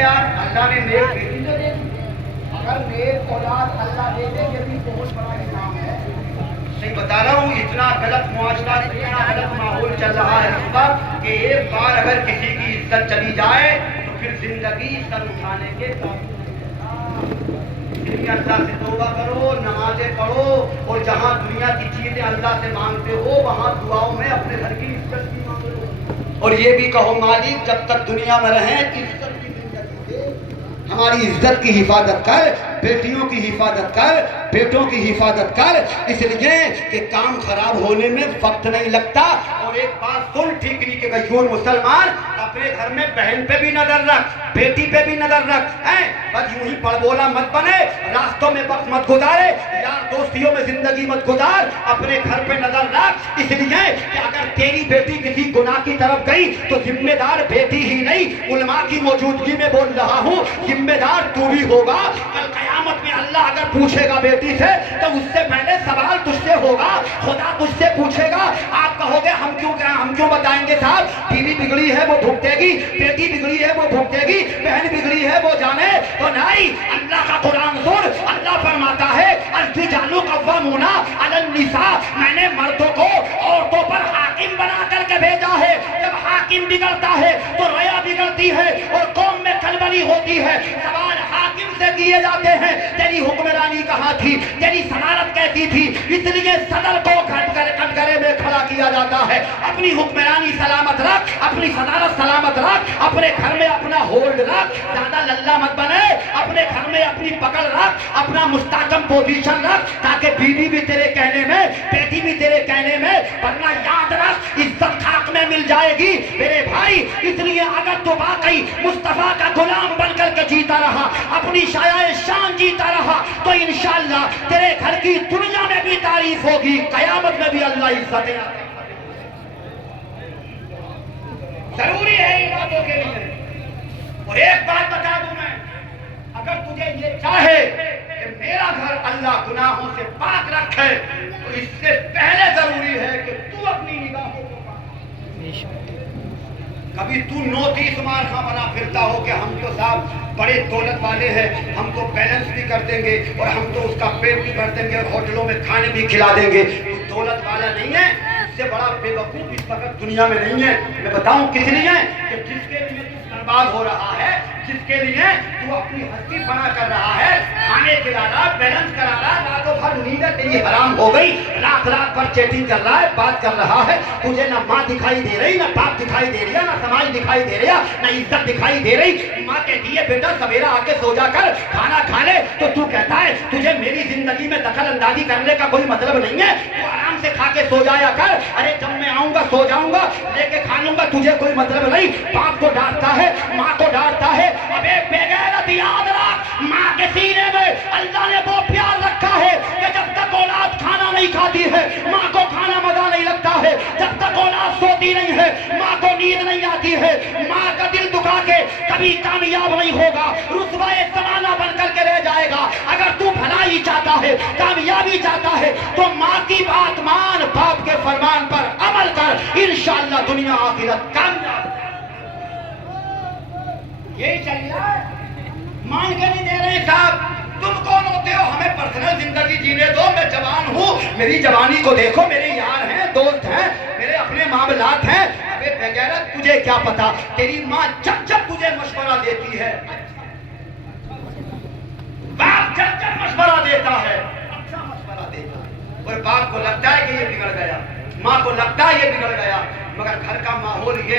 ہیں یار اللہ نے نیک بیٹی تو دے دی، اگر نیک اولاد اللہ دے دے یہ بھی بہت بڑا انعام ہے۔ نہیں بتا رہا ہوں اتنا غلط معاشرہ اتنا غلط ماحول چل رہا ہے اس وقت کہ ایک بار اگر کسی کی عزت چلی جائے تو پھر زندگی سر اٹھانے کے قابل نہیں۔ اللہ سے توبہ کرو، نمازیں پڑھو، اور جہاں دنیا کی چیزیں اللہ سے مانگتے ہو وہاں دعاؤں میں اپنے گھر کی عزت بھی مانگ لو، اور یہ بھی کہو مالک جب تک دنیا میں رہیں عزت کی زندگی دے، ہماری عزت کی حفاظت کر، بیٹیوں کی حفاظت کر، بیٹوں کی حفاظت کر، اس لیے کہ کام خراب ہونے میں وقت نہیں لگتا۔ اور ایک بات سن ٹھیکری کے غیور مسلمان، اپنے گھر میں بہن پہ بھی نظر رکھ، بیٹی پہ بھی نظر رکھ، بس یوں ہی پڑ بولا مت بنے، راستوں میں وقت مت گزارے، یار دوستیوں میں زندگی مت گزار، اپنے گھر پہ نظر رکھ، اس لیے کہ اگر تیری بیٹی کسی گناہ کی طرف گئی تو ذمہ دار بیٹی ہی نہیں، علماء کی موجودگی میں بول رہا ہوں ذمہ دار تو بھی ہوگا۔ کل قیامت میں اللہ اگر پوچھے گا بیٹی سے تو اس سے پہلے سوال تجھ سے ہوگا، خدا تجھ سے پوچھے گا۔ آپ کہو گے ہم کیوں بتائیں گے صاحب، بیوی بگڑی ہے وہ بھگتے گی، بیٹی بگڑی ہے وہ بھگتے گی، بہن بگڑی ہے وہ جانے تو نہیں۔ اللہ کا قرآن سن، اللہ فرماتا ہے الرجال قوامون علی النساء، میں نے مردوں کو عورتوں پر حاکم بنا کر کے بھیجا ہے۔ جب حاکم بگڑتا ہے تو رعایا بگڑتی ہے اور قوم میں کھلبلی ہوتی ہے۔ سوال حاکم سے کیے جاتے ہیں تیری حکمرانی کہاں تھی، تیری صدارت کیسی تھی، اس لیے صدر کو کٹگرے میں کھڑا کیا جاتا ہے۔ اپنی حکمرانی سلامت رکھ، اپنی صدارت سلامت رکھ، اپنے گھر میں اپنا ہولڈ رکھ، زیادہ للہ مت بنے، اپنے گھر میں اپنی پکڑ رکھ، اپنا مستحکم پوزیشن رکھ، تاکہ بیوی بھی تیرے کہنے میں، بیٹی بھی تیرے کہنے میں، ورنہ یاد رکھ عزت خاک میں مل جائے گی میرے بھائی۔ اس لیے اگر تو واقعی مصطفیٰ کا غلام بن کر کے جیتا رہا، اپنی شایع شان جیتا رہا، تو انشاءاللہ تیرے گھر کی دنیا میں بھی تعریف ہوگی، قیامت میں بھی اللہ عزت دے گا۔ ضروری ہے ان باتوں کے لیے۔ اور ایک بات بتا دوں میں، اگر تجھے یہ چاہے کہ میرا گھر اللہ گناہوں سے پاک رکھے تو اس سے پہلے ضروری ہے کہ تو اپنی نگاہوں کو پاک۔ کبھی تو نوتیس مار خاں بنا پھرتا ہو کہ ہم تو صاحب بڑے دولت والے ہیں، ہم تو بیلنس بھی کر دیں گے اور ہم تو اس کا پیٹ بھی بھر دیں گے اور ہوٹلوں میں کھانے بھی کھلا دیں گے، تو دولت والا نہیں ہے۔ اس سے بڑا بے وقوف اس وقت دنیا میں نہیں ہے۔ میں بتاؤں کس لیے کہ جس کے لیے تو برباد ہو رہا ہے، جس کے لیے تو اپنی ہستی فنا کر رہا ہے، کھانے کھلا رہا، بیلنس کرا رہا، راتوں بھر نیندیں تیری حرام ہو گئی، رات رات بھر چیٹنگ کر رہا ہے، بات کر رہا ہے، تجھے نہ ماں دکھائی دے رہی، نہ باپ دکھائی دے رہا، نہ سماج دکھائی دے رہا، نہ عزت دکھائی دے رہی۔ ماں کہتی ہے بیٹا سویرا آ کے سو جا کر کھانا کھا لے، تو کہتا ہے تجھے میری زندگی میں دخل اندازی کرنے کا کوئی مطلب نہیں ہے، تو آرام سے کھا کے سو جایا کر۔ ارے جب میں آؤں گا سو جاؤں گا، لے کے کھا لوں گا، تجھے کوئی مطلب نہیں۔ باپ کو ڈانٹتا ہے، ماں کو ڈانٹتا ہے۔ اب ایک بے غیرت یاد رکھ، ماں کے سینے میں اللہ نے وہ پیار رکھا ہے کہ جب تک اولاد کھانا نہیں کھاتی ہے ماں کو کھانا مزہ نہیں لگتا ہے، جب تک اولاد سوتی نہیں ہے ماں کو نیند نہیں آتی ہے، ماں کا دل دکھا کے کبھی کامیاب نہیں ہوگا، رسوائے زمانہ بن کر کے رہ جائے گا۔ اگر تو بھلائی چاہتا ہے، کامیابی چاہتا ہے تو ماں کی بات مان، باپ کے فرمان پر عمل کر، انشاءاللہ دنیا آخرت کامیاب۔ یہی چل رہا ہے، مان کے نہیں دے رہے صاحب۔ تم کون ہوتے ہو ہمیں پرسنل زندگی جینے دو، میں جوان ہوں، میری جوانی کو دیکھو، میرے یار ہیں، دوست ہیں، میرے اپنے معاملات ہیں۔ ابے بغیرت تجھے کیا پتا، تیری ماں جب جب تجھے مشورہ دیتی ہے، باپ جب جب مشورہ دیتا ہے، اچھا مشورہ دیتا ہے، اور باپ کو لگتا ہے کہ یہ بگڑ گیا، ماں کو لگتا ہے یہ بگڑ گیا، مگر گھر کا ماحول یہ